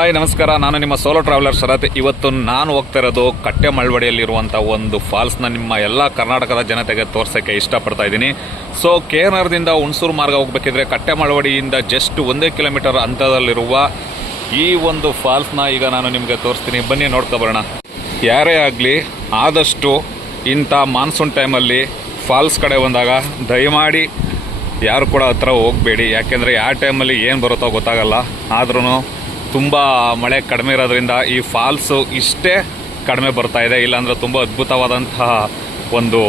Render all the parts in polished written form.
Hi ನಮಸ್ಕಾರ. ನಾನು ನಿಮ್ಮ ಸೋಲೋ ಟ್ರಾವೆಲರ್ ಶರತ್. ಇವತ್ತು ನಾನು ಹೋಗ್ತಾ ಇರೋದು ಕಟ್ಟೆ ಮಳವಡಿಯಲ್ಲಿರುವಂಥ ಒಂದು ಫಾಲ್ಸ್ನ ನಿಮ್ಮ ಎಲ್ಲ ಕರ್ನಾಟಕದ ಜನತೆಗೆ ತೋರ್ಸೋಕ್ಕೆ ಇಷ್ಟಪಡ್ತಾ ಇದ್ದೀನಿ. ಸೊ KNRದಿಂದ ಹುಣಸೂರು ಮಾರ್ಗ ಹೋಗಬೇಕಿದ್ರೆ ಕಟ್ಟೆ ಮಳವಡಿಯಿಂದ ಜಸ್ಟ್ 1 ಕಿಲೋಮೀಟರ್ ಅಂತರದಲ್ಲಿರುವ ಈ ಒಂದು ಫಾಲ್ಸ್ನ ಈಗ ನಾನು ನಿಮಗೆ ತೋರಿಸ್ತೀನಿ. ಬನ್ನಿ ನೋಡ್ಕೊಬರೋಣ. ಯಾರೇ ಆಗಲಿ ಆದಷ್ಟು ಇಂಥ ಮಾನ್ಸೂನ್ ಟೈಮಲ್ಲಿ ಫಾಲ್ಸ್ ಕಡೆ ಬಂದಾಗ ದಯಮಾಡಿ ಯಾರು ಕೂಡ ಹತ್ರ ಹೋಗಬೇಡಿ. ಯಾಕೆಂದರೆ ಯಾವ ಟೈಮಲ್ಲಿ ಏನು ಬರುತ್ತೋ ಗೊತ್ತಾಗಲ್ಲ. ಆದ್ರೂ ತುಂಬ ಮಳೆ ಕಡಿಮೆ ಇರೋದ್ರಿಂದ ಈ ಫಾಲ್ಸು ಇಷ್ಟೇ ಕಡಿಮೆ ಬರ್ತಾ ಇದೆ. ಇಲ್ಲಾಂದರೆ ತುಂಬ ಅದ್ಭುತವಾದಂತಹ ಒಂದು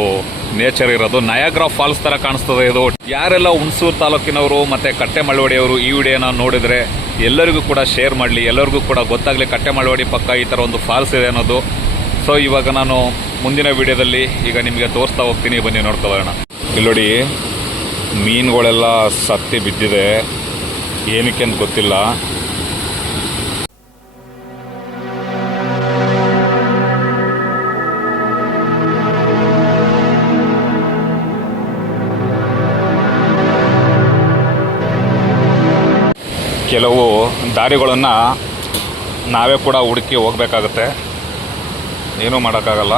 ನೇಚರ್ ಇರೋದು. ನಯಾಗ್ರಾ ಫಾಲ್ಸ್ ಥರ ಕಾಣಿಸ್ತದೆ ಇದು. ಯಾರೆಲ್ಲ ಹುಣಸೂರು ತಾಲೂಕಿನವರು ಮತ್ತು ಕಟ್ಟೆ ಮಳವಡಿಯವರು ಈ ವಿಡಿಯೋನ ನೋಡಿದರೆ ಎಲ್ಲರಿಗೂ ಕೂಡ ಶೇರ್ ಮಾಡಲಿ, ಎಲ್ಲರಿಗೂ ಕೂಡ ಗೊತ್ತಾಗಲಿ ಕಟ್ಟೆ ಮಳವಡಿ ಪಕ್ಕ ಈ ಥರ ಒಂದು ಫಾಲ್ಸ್ ಇದೆ ಅನ್ನೋದು. ಸೊ ಇವಾಗ ನಾನು ಮುಂದಿನ ವಿಡಿಯೋದಲ್ಲಿ ಈಗ ನಿಮಗೆ ತೋರಿಸ್ತಾ ಹೋಗ್ತೀನಿ. ಬನ್ನಿ ನೋಡ್ಕೊಳ್ಳೋಣ. ಇಲ್ಲಿ ನೋಡಿ, ಮೀನುಗಳೆಲ್ಲ ಸತ್ತಿ ಬಿದ್ದಿದೆ. ಏನಕ್ಕೆ ಅಂತ ಗೊತ್ತಿಲ್ಲ. ಕೆಲವು ದಾರಿಗಳನ್ನು ನಾವೇ ಕೂಡ ಹುಡುಕಿ ಹೋಗಬೇಕಾಗತ್ತೆ, ಏನೂ ಮಾಡೋಕ್ಕಾಗಲ್ಲ.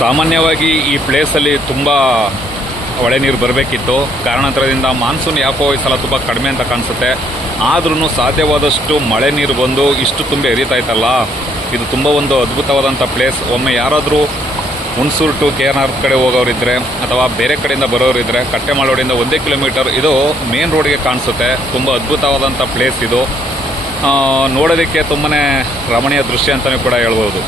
ಸಾಮಾನ್ಯವಾಗಿ ಈ ಪ್ಲೇಸಲ್ಲಿ ತುಂಬ ಒಳೆ ನೀರು ಬರಬೇಕಿತ್ತು. ಕಾರಣಾಂತರದಿಂದ ಮಾನ್ಸೂನ್ ಯಾಕೋ ಈ ಸಲ ತುಂಬ ಕಡಿಮೆ ಅಂತ ಕಾಣಿಸುತ್ತೆ. ಆದ್ರೂ ಸಾಧ್ಯವಾದಷ್ಟು ಮಳೆ ನೀರು ಬಂದು ಇಷ್ಟು ತುಂಬ ಹರಿತಾ ಇತ್ತಲ್ಲ, ಇದು ತುಂಬ ಒಂದು ಅದ್ಭುತವಾದಂಥ ಪ್ಲೇಸ್. ಒಮ್ಮೆ ಯಾರಾದರೂ ಹುಣಸೂರು ಟು KNR ಕಡೆ ಹೋಗೋರಿದ್ದರೆ ಅಥವಾ ಬೇರೆ ಕಡೆಯಿಂದ ಬರೋರಿದ್ದರೆ ಕಟ್ಟೆ ಮಳವಡಿಯಿಂದ 1 ಕಿಲೋಮೀಟರ್ ಇದು ಮೇನ್ ರೋಡ್ಗೆ ಕಾಣಿಸುತ್ತೆ. ತುಂಬ ಅದ್ಭುತವಾದಂಥ ಪ್ಲೇಸ್ ಇದು. ನೋಡೋದಕ್ಕೆ ತುಂಬಾ ರಮಣೀಯ ದೃಶ್ಯ ಅಂತಲೇ ಕೂಡ ಹೇಳ್ಬೋದು.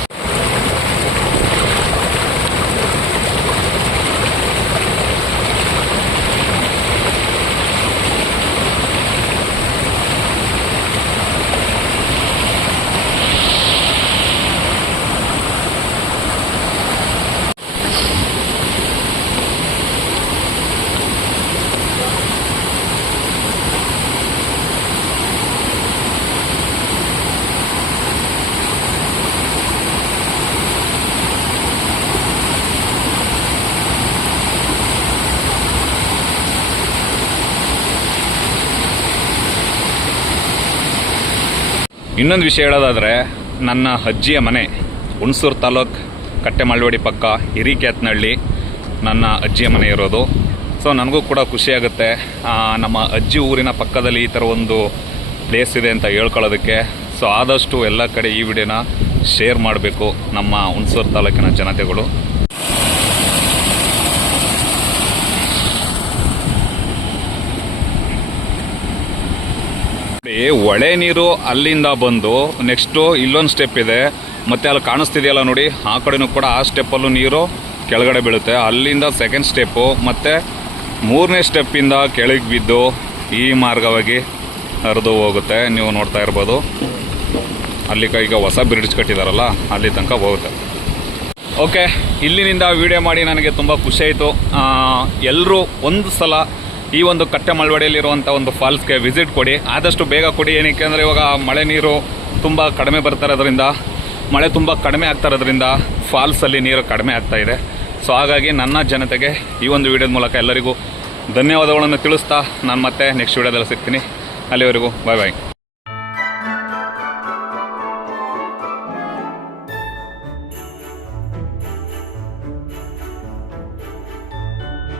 ಇನ್ನೊಂದು ವಿಷಯ ಹೇಳೋದಾದರೆ, ನನ್ನ ಅಜ್ಜಿಯ ಮನೆ ಹುಣಸೂರು ತಾಲೂಕು ಕಟ್ಟೆ ಮಳವಡಿ ಪಕ್ಕ ಹಿರಿಕ್ಯಾತ್ನಹಳ್ಳಿ ನನ್ನ ಅಜ್ಜಿಯ ಮನೆ ಇರೋದು. ಸೊ ನನಗೂ ಕೂಡ ಖುಷಿಯಾಗುತ್ತೆ ನಮ್ಮ ಅಜ್ಜಿ ಊರಿನ ಪಕ್ಕದಲ್ಲಿ ಈ ಥರ ಒಂದು ಪ್ಲೇಸ್ ಇದೆ ಅಂತ ಹೇಳ್ಕೊಳ್ಳೋದಕ್ಕೆ. ಸೊ ಆದಷ್ಟು ಎಲ್ಲ ಕಡೆ ಈ ವಿಡಿಯೋನ ಶೇರ್ ಮಾಡಬೇಕು ನಮ್ಮ ಹುಣಸೂರು ತಾಲೂಕಿನ ಜನತೆಗಳು. ಒಳೆ ನೀರು ಅಲ್ಲಿಂದ ಬಂದು ನೆಕ್ಸ್ಟು ಇಲ್ಲೊಂದು ಸ್ಟೆಪ್ ಇದೆ, ಮತ್ತು ಅಲ್ಲಿ ಕಾಣಿಸ್ತಿದೆಯಲ್ಲ ನೋಡಿ, ಆ ಕಡೆನೂ ಕೂಡ ಆ ಸ್ಟೆಪ್ಪಲ್ಲೂ ನೀರು ಕೆಳಗಡೆ ಬೀಳುತ್ತೆ. ಅಲ್ಲಿಂದ ಸೆಕೆಂಡ್ ಸ್ಟೆಪ್ಪು ಮತ್ತು 3ನೇ ಸ್ಟೆಪ್ಪಿಂದ ಕೆಳಗೆ ಬಿದ್ದು ಈ ಮಾರ್ಗವಾಗಿ ಹರಿದು ಹೋಗುತ್ತೆ. ನೀವು ನೋಡ್ತಾ ಇರ್ಬೋದು, ಅಲ್ಲಿ ಈಗ ಹೊಸ ಬ್ರಿಡ್ಜ್ ಕಟ್ಟಿದಾರಲ್ಲ ಅಲ್ಲಿ ತನಕ ಹೋಗುತ್ತೆ. ಓಕೆ, ಇಲ್ಲಿನಿಂದ ವಿಡಿಯೋ ಮಾಡಿ ನನಗೆ ತುಂಬ ಖುಷಿಯಾಯಿತು. ಎಲ್ಲರೂ ಒಂದು ಸಲ ಈ ಒಂದು ಕಟ್ಟೆ ಮಳವಡಿಯಲ್ಲಿರುವಂಥ ಒಂದು ಫಾಲ್ಸ್ಗೆ ವಿಸಿಟ್ ಕೊಡಿ, ಆದಷ್ಟು ಬೇಗ ಕೊಡಿ. ಏನಕ್ಕೆ ಅಂದರೆ ಇವಾಗ ಮಳೆ ನೀರು ತುಂಬ ಕಡಿಮೆ ಬರ್ತಾ ಇರೋದ್ರಿಂದ, ಮಳೆ ತುಂಬ ಕಡಿಮೆ ಆಗ್ತಾ ಇರೋದ್ರಿಂದ ಫಾಲ್ಸಲ್ಲಿ ನೀರು ಕಡಿಮೆ ಆಗ್ತಾ ಇದೆ. ಸೊ ಹಾಗಾಗಿ ನನ್ನ ಜನತೆಗೆ ಈ ಒಂದು ವಿಡಿಯೋದ ಮೂಲಕ ಎಲ್ಲರಿಗೂ ಧನ್ಯವಾದಗಳನ್ನು ತಿಳಿಸ್ತಾ ನಾನು ಮತ್ತೆ ನೆಕ್ಸ್ಟ್ ವಿಡಿಯೋದಲ್ಲಿ ಸಿಗ್ತೀನಿ. ಅಲ್ಲಿವರೆಗೂ ಬಾಯ್ ಬಾಯ್.